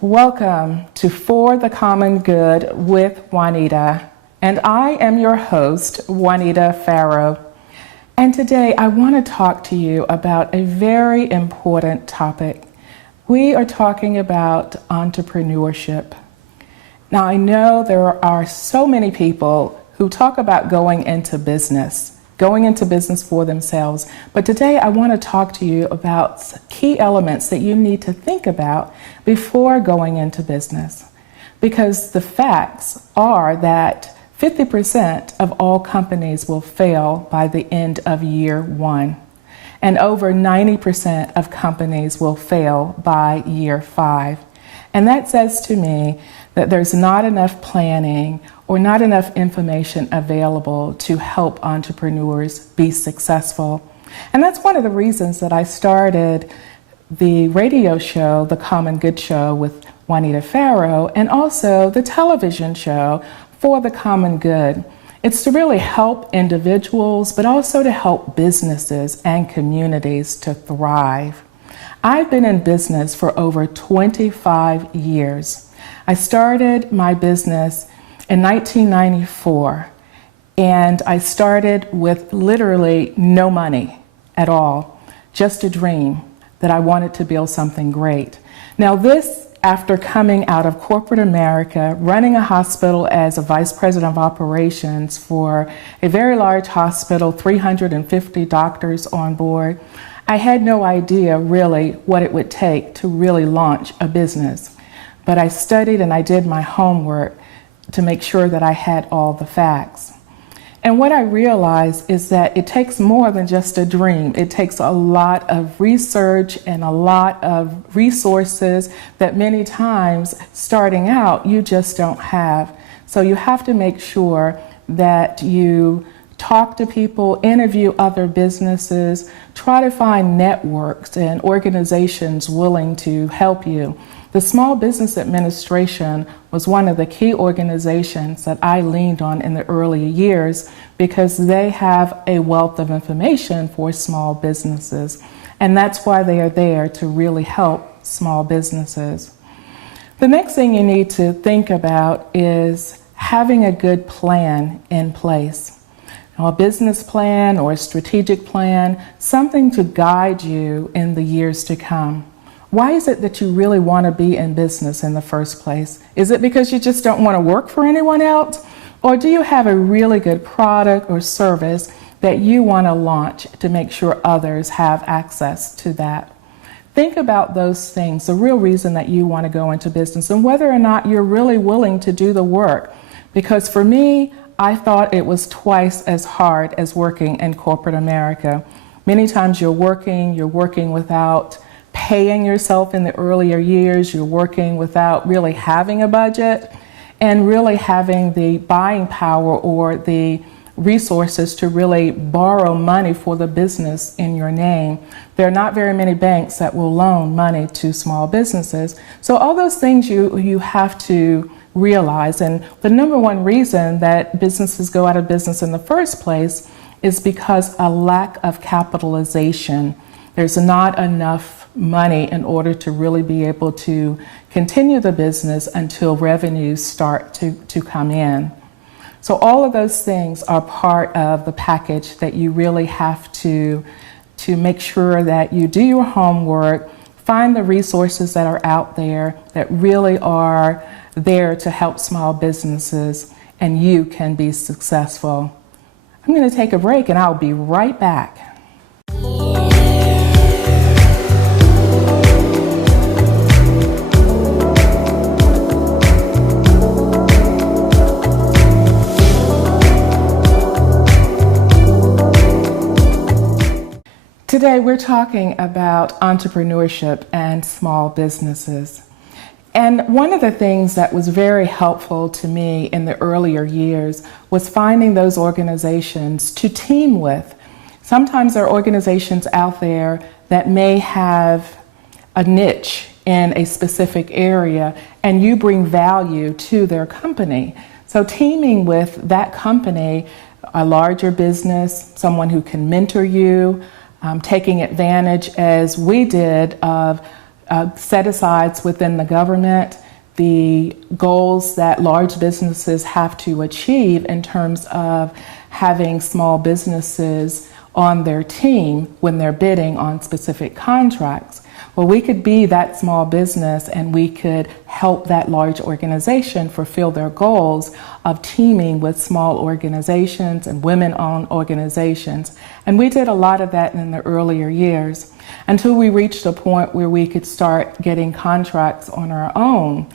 Welcome to For the Common Good with Juanita, and I am your host, Juanita Farrow. And today I want to talk to you about a very important topic. We are talking about entrepreneurship. Now, I know there are so many people who talk about going into business for themselves. But today I want to talk to you about key elements that you need to think about before going into business. Because the facts are that 50% of all companies will fail by the end of year one. And over 90% of companies will fail by year 5. And that says to me that there's not enough planning or not enough information available to help entrepreneurs be successful. And that's one of the reasons that I started the radio show, The Common Good Show with Juanita Farrow, and also the television show For the Common Good. It's to really help individuals, but also to help businesses and communities to thrive. I've been in business for over 25 years. I started my business in 1994, and I started with literally no money at all, just a dream that I wanted to build something great. Now this, after coming out of corporate America, running a hospital as a vice president of operations for a very large hospital, 350 doctors on board, I had no idea really what it would take to really launch a business. But I studied and I did my homework to make sure that I had all the facts. And what I realized is that it takes more than just a dream. It takes a lot of research and a lot of resources that many times starting out you just don't have. So you have to make sure that you talk to people, interview other businesses, try to find networks and organizations willing to help you. The Small Business Administration was one of the key organizations that I leaned on in the early years because they have a wealth of information for small businesses. And that's why they are there to really help small businesses. The next thing you need to think about is having a good plan in place. Now, a business plan or a strategic plan, something to guide you in the years to come. Why is it that you really want to be in business in the first place? Is it because you just don't want to work for anyone else? Or do you have a really good product or service that you want to launch to make sure others have access to that? Think about those things, the real reason that you want to go into business and whether or not you're really willing to do the work. Because for me, I thought it was twice as hard as working in corporate America. Many times you're working without paying yourself in the earlier years, you're working without really having a budget and really having the buying power or the resources to really borrow money for the business in your name. There are not very many banks that will loan money to small businesses. So all those things you have to realize. And the number one reason that businesses go out of business in the first place is because a lack of capitalization. There's not enough money in order to really be able to continue the business until revenues start to come in. So all of those things are part of the package that you really have to make sure that you do your homework, find the resources that are out there that really are there to help small businesses, and you can be successful. I'm going to take a break and I'll be right back. Today we're talking about entrepreneurship and small businesses. And one of the things that was very helpful to me in the earlier years was finding those organizations to team with. Sometimes there are organizations out there that may have a niche in a specific area and you bring value to their company. So teaming with that company, a larger business, someone who can mentor you, taking advantage, as we did, of set-asides within the government, the goals that large businesses have to achieve in terms of having small businesses on their team when they're bidding on specific contracts. Well, we could be that small business and we could help that large organization fulfill their goals of teaming with small organizations and women-owned organizations. And we did a lot of that in the earlier years until we reached a point where we could start getting contracts on our own.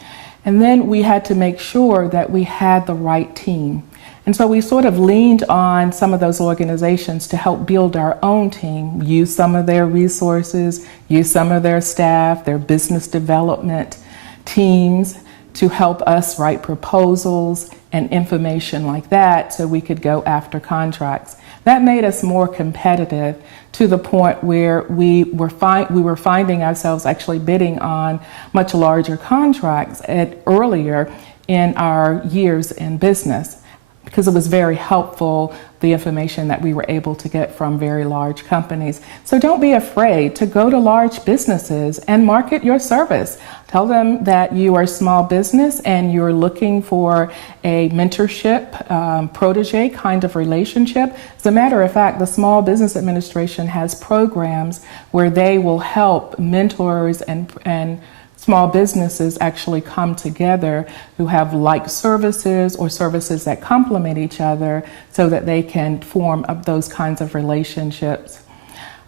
And then we had to make sure that we had the right team. And so we sort of leaned on some of those organizations to help build our own team, use some of their resources, use some of their staff, their business development teams to help us write proposals and information like that so we could go after contracts. That made us more competitive to the point where we were finding ourselves actually bidding on much larger contracts earlier in our years in business, because it was very helpful, the information that we were able to get from very large companies. So don't be afraid to go to large businesses and market your service. Tell them that you are a small business and you're looking for a mentorship, protege kind of relationship. As a matter of fact, the Small Business Administration has programs where they will help mentors and small businesses actually come together who have like services or services that complement each other so that they can form up those kinds of relationships.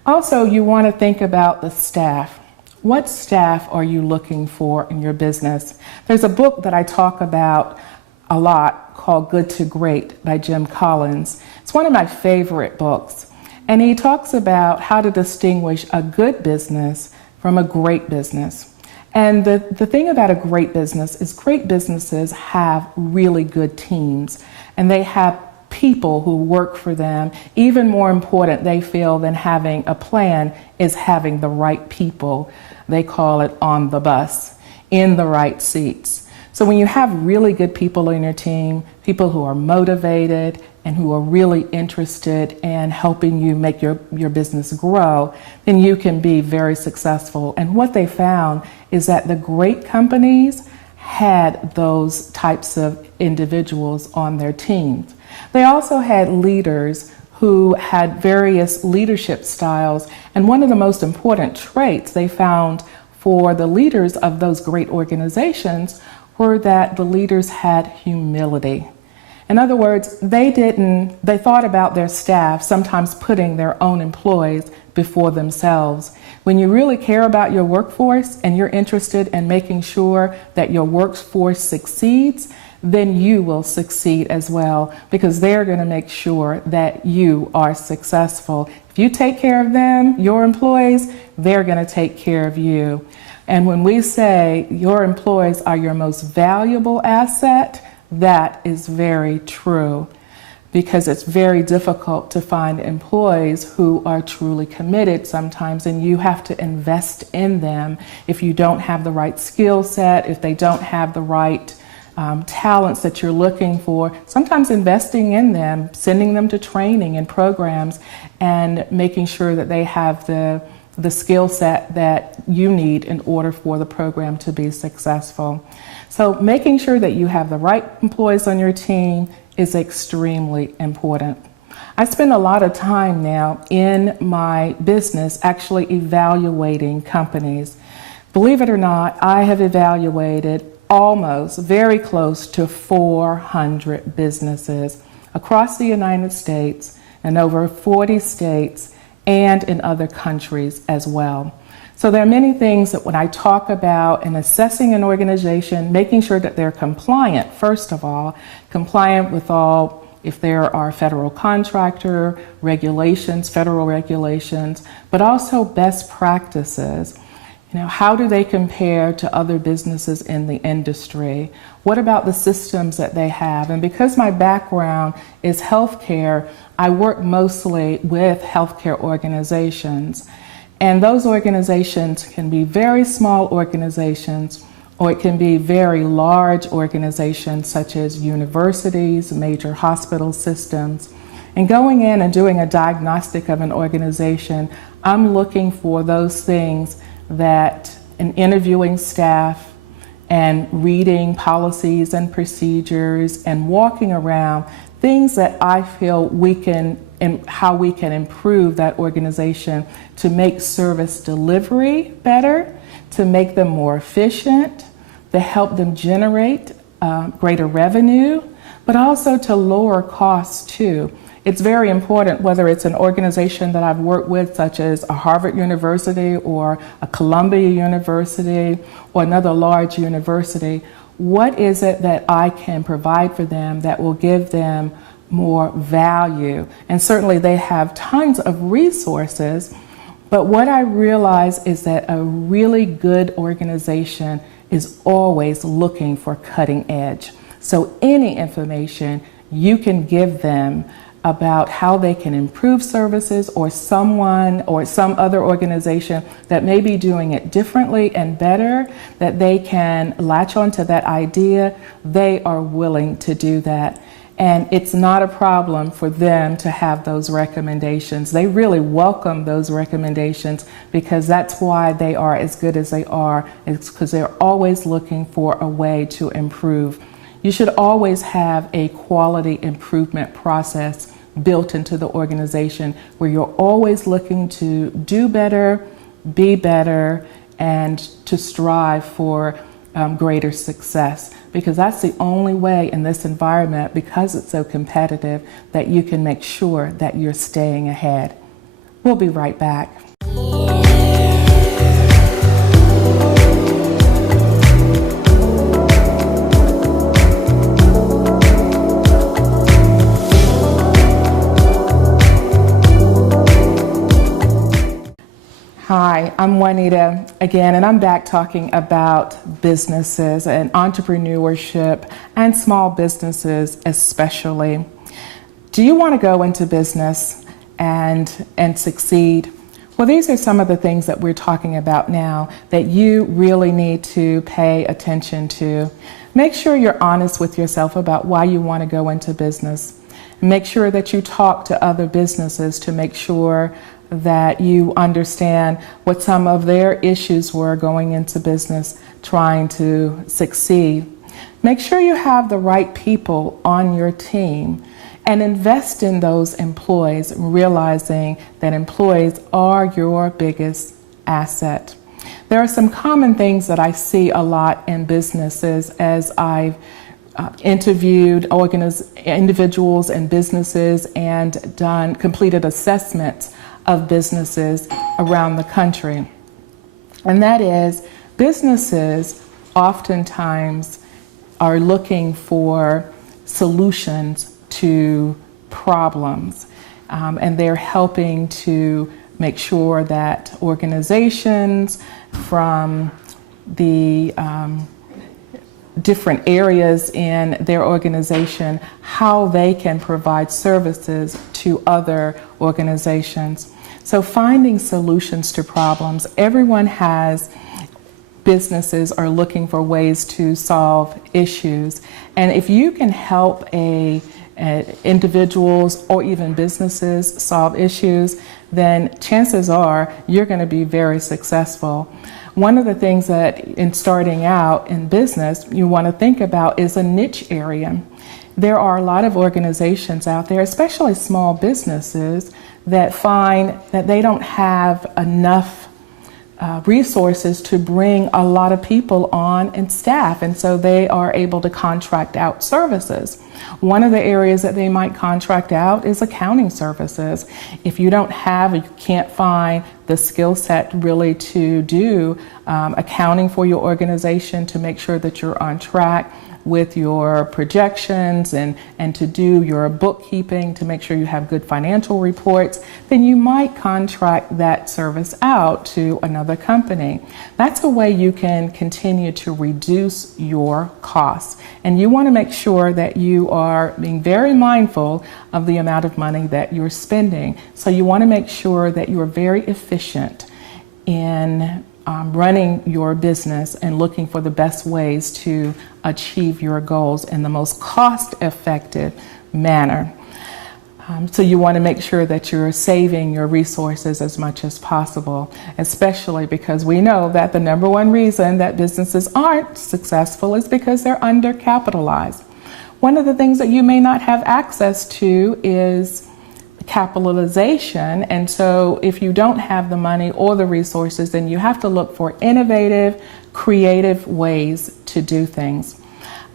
Also, you want to think about the staff. What staff are you looking for in your business? There's a book that I talk about a lot called Good to Great by Jim Collins. It's one of my favorite books. And he talks about how to distinguish a good business from a great business. And the thing about a great business is great businesses have really good teams, and they have people who work for them. Even more important, they feel, than having a plan is having the right people. They call it on the bus, in the right seats. So when you have really good people on your team, people who are motivated and who are really interested in helping you make your business grow, then you can be very successful. And what they found is that the great companies had those types of individuals on their teams. They also had leaders who had various leadership styles. And one of the most important traits they found for the leaders of those great organizations were that the leaders had humility. In other words, they thought about their staff, sometimes putting their own employees before themselves. When you really care about your workforce and you're interested in making sure that your workforce succeeds, then you will succeed as well, because they're going to make sure that you are successful. If you take care of them, your employees, they're going to take care of you. And when we say your employees are your most valuable asset, that is very true, because it's very difficult to find employees who are truly committed sometimes, and you have to invest in them. If you don't have the right skill set, if they don't have the right talents that you're looking for, sometimes investing in them, sending them to training and programs, and making sure that they have the skill set that you need in order for the program to be successful. So making sure that you have the right employees on your team is extremely important. I spend a lot of time now in my business actually evaluating companies. Believe it or not, I have evaluated almost very close to 400 businesses across the United States and over 40 states and in other countries as well. So there are many things that when I talk about in assessing an organization, making sure that they're compliant, first of all, compliant with all, if there are federal contractor regulations, federal regulations, but also best practices. You know, how do they compare to other businesses in the industry? What about the systems that they have? And because my background is healthcare, I work mostly with healthcare organizations. And those organizations can be very small organizations, or it can be very large organizations such as universities, major hospital systems. And going in and doing a diagnostic of an organization, I'm looking for those things that and interviewing staff and reading policies and procedures and walking around, things that I feel we can, and how we can improve that organization to make service delivery better, to make them more efficient, to help them generate greater revenue, but also to lower costs too. It's very important, whether it's an organization that I've worked with, such as a Harvard University or a Columbia University or another large university, what is it that I can provide for them that will give them more value? And certainly they have tons of resources, but what I realize is that a really good organization is always looking for cutting edge. So any information you can give them about how they can improve services, or someone or some other organization that may be doing it differently and better, that they can latch onto that idea, they are willing to do that. And it's not a problem for them to have those recommendations. They really welcome those recommendations, because that's why they are as good as they are. It's because they're always looking for a way to improve. You should always have a quality improvement process built into the organization, where you're always looking to do better, be better, and to strive for greater success. Because that's the only way in this environment, because it's so competitive, that you can make sure that you're staying ahead. We'll be right back. Hi, I'm Juanita again, and I'm back talking about businesses and entrepreneurship and small businesses especially. Do you want to go into business and succeed? Well, these are some of the things that we're talking about now that you really need to pay attention to. Make sure you're honest with yourself about why you want to go into business. Make sure that you talk to other businesses to make sure that you understand what some of their issues were going into business, trying to succeed. Make sure you have the right people on your team, and invest in those employees, realizing that employees are your biggest asset. There are some common things that I see a lot in businesses as I've interviewed individuals and businesses and completed assessments of businesses around the country. And that is, businesses oftentimes are looking for solutions to problems, and they're helping to make sure that organizations from the different areas in their organization, how they can provide services to other organizations. So finding solutions to problems. Everyone has, businesses are looking for ways to solve issues. And if you can help individuals or even businesses solve issues, then chances are you're going to be very successful. One of the things that in starting out in business you want to think about is a niche area. There are a lot of organizations out there, especially small businesses, that find that they don't have enough resources to bring a lot of people on and staff, and so they are able to contract out services. One of the areas that they might contract out is accounting services. If you don't have, or you can't find the skill set really to do accounting for your organization, to make sure that you're on track with your projections and to do your bookkeeping to make sure you have good financial reports, then you might contract that service out to another company. That's a way you can continue to reduce your costs. And you want to make sure that you are being very mindful of the amount of money that you're spending. So you want to make sure that you are very efficient in running your business and looking for the best ways to achieve your goals in the most cost-effective manner. So you want to make sure that you're saving your resources as much as possible, especially because we know that the number one reason that businesses aren't successful is because they're undercapitalized. One of the things that you may not have access to is capitalization, and so if you don't have the money or the resources, then you have to look for innovative, creative ways to do things.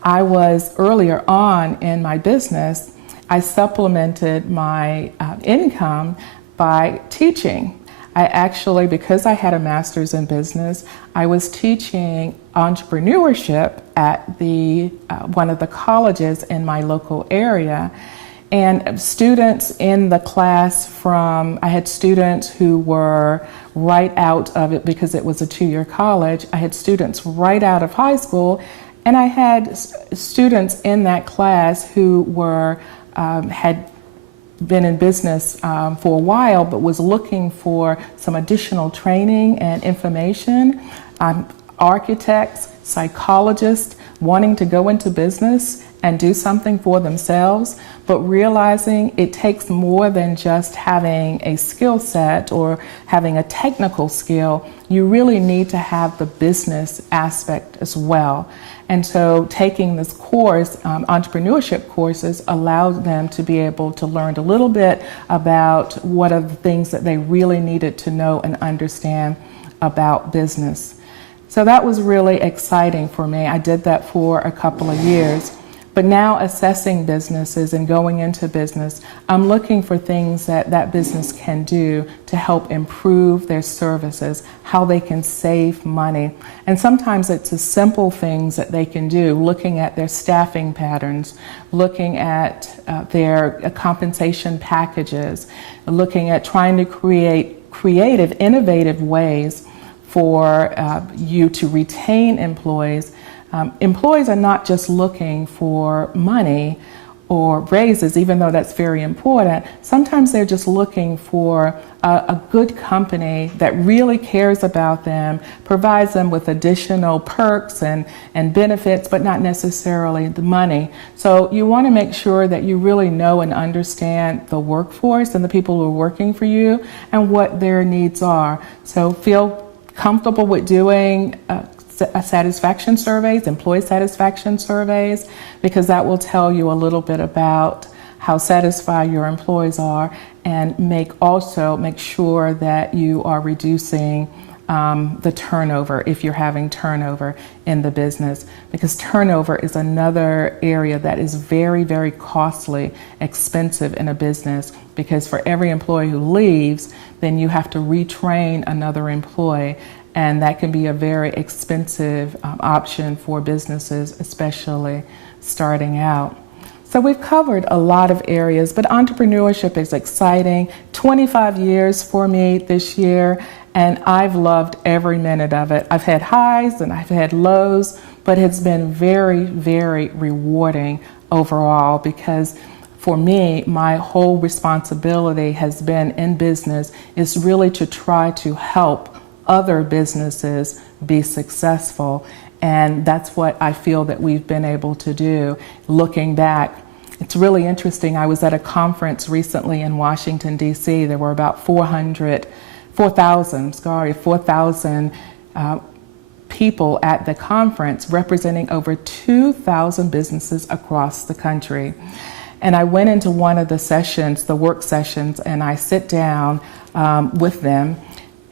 I was earlier on in my business, I supplemented my income by teaching. I actually, because I had a master's in business, I was teaching entrepreneurship at the one of the colleges in my local area. And students in the class I had students who were right out of it because it was a 2-year college. I had students right out of high school, and I had students in that class who were had been in business for a while, but was looking for some additional training and information. Architects, psychologists wanting to go into business and do something for themselves, but realizing it takes more than just having a skill set or having a technical skill. You really need to have the business aspect as well. And so taking this course, entrepreneurship courses, allowed them to be able to learn a little bit about what are the things that they really needed to know and understand about business. So that was really exciting for me. I did that for a couple of years. But now assessing businesses and going into business, I'm looking for things that that business can do to help improve their services, how they can save money. And sometimes it's the simple things that they can do, looking at their staffing patterns, looking at their compensation packages, looking at trying to create creative, innovative ways for you to retain employees. Employees are not just looking for money or raises, even though that's very important. Sometimes they're just looking for a good company that really cares about them, provides them with additional perks and benefits, but not necessarily the money. So you want to make sure that you really know and understand the workforce and the people who are working for you and what their needs are. So feel comfortable with doing satisfaction surveys, employee satisfaction surveys, because that will tell you a little bit about how satisfied your employees are, and make sure that you are reducing the turnover if you're having turnover in the business, because turnover is another area that is very, very costly, expensive in a business, because for every employee who leaves, then you have to retrain another employee. And that can be a very expensive option for businesses, especially starting out. So we've covered a lot of areas, but entrepreneurship is exciting. 25 years for me this year, and I've loved every minute of it. I've had highs and I've had lows, but it's been very, very rewarding overall, because for me, my whole responsibility has been in business is really to try to help other businesses be successful. And that's what I feel that we've been able to do. Looking back, it's really interesting. I was at a conference recently in Washington, D.C. There were about 4,000 people at the conference, representing over 2,000 businesses across the country. And I went into one of the sessions, the work sessions, and I sit down with them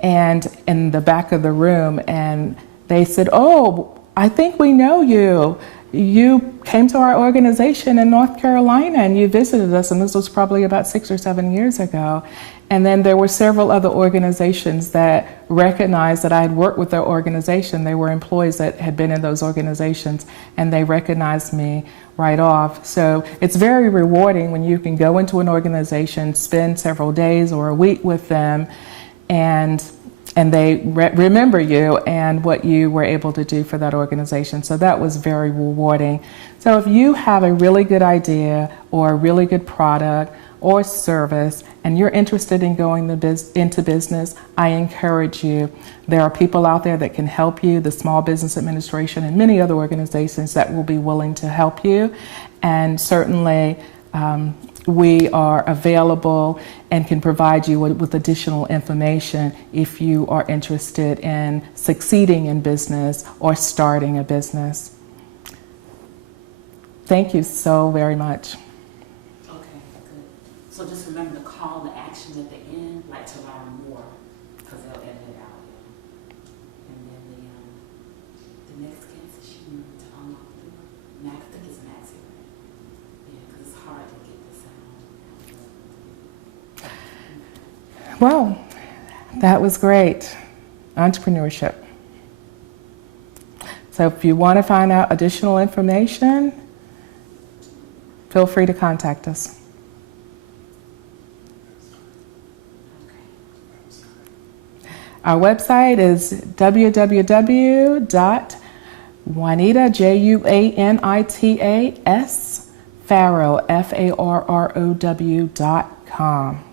and in the back of the room, and they said, "Oh, I think we know you. You came to our organization in North Carolina and you visited us," and this was probably about 6 or 7 years ago. And then there were several other organizations that recognized that I had worked with their organization. They were employees that had been in those organizations, and they recognized me right off. So it's very rewarding when you can go into an organization, spend several days or a week with them, and they remember you and what you were able to do for that organization. So that was very rewarding. So if you have a really good idea or a really good product or service and you're interested in going into business, I encourage you. There are people out there that can help you, the Small Business Administration and many other organizations that will be willing to help you. And certainly we are available and can provide you with additional information if you are interested in succeeding in business or starting a business. Thank you so very much. Okay, good. So just remember to call the action at the end, like to learn more, because they'll edit it out. And then the next case is she moved to unlock the door. I think it's Maxie, right? Yeah, because it's hard to get the sound. Well, that was great. Entrepreneurship. So if you want to find out additional information, feel free to contact us. Our website is www.Juanita, Juanitas, Farrow, Farrow.com.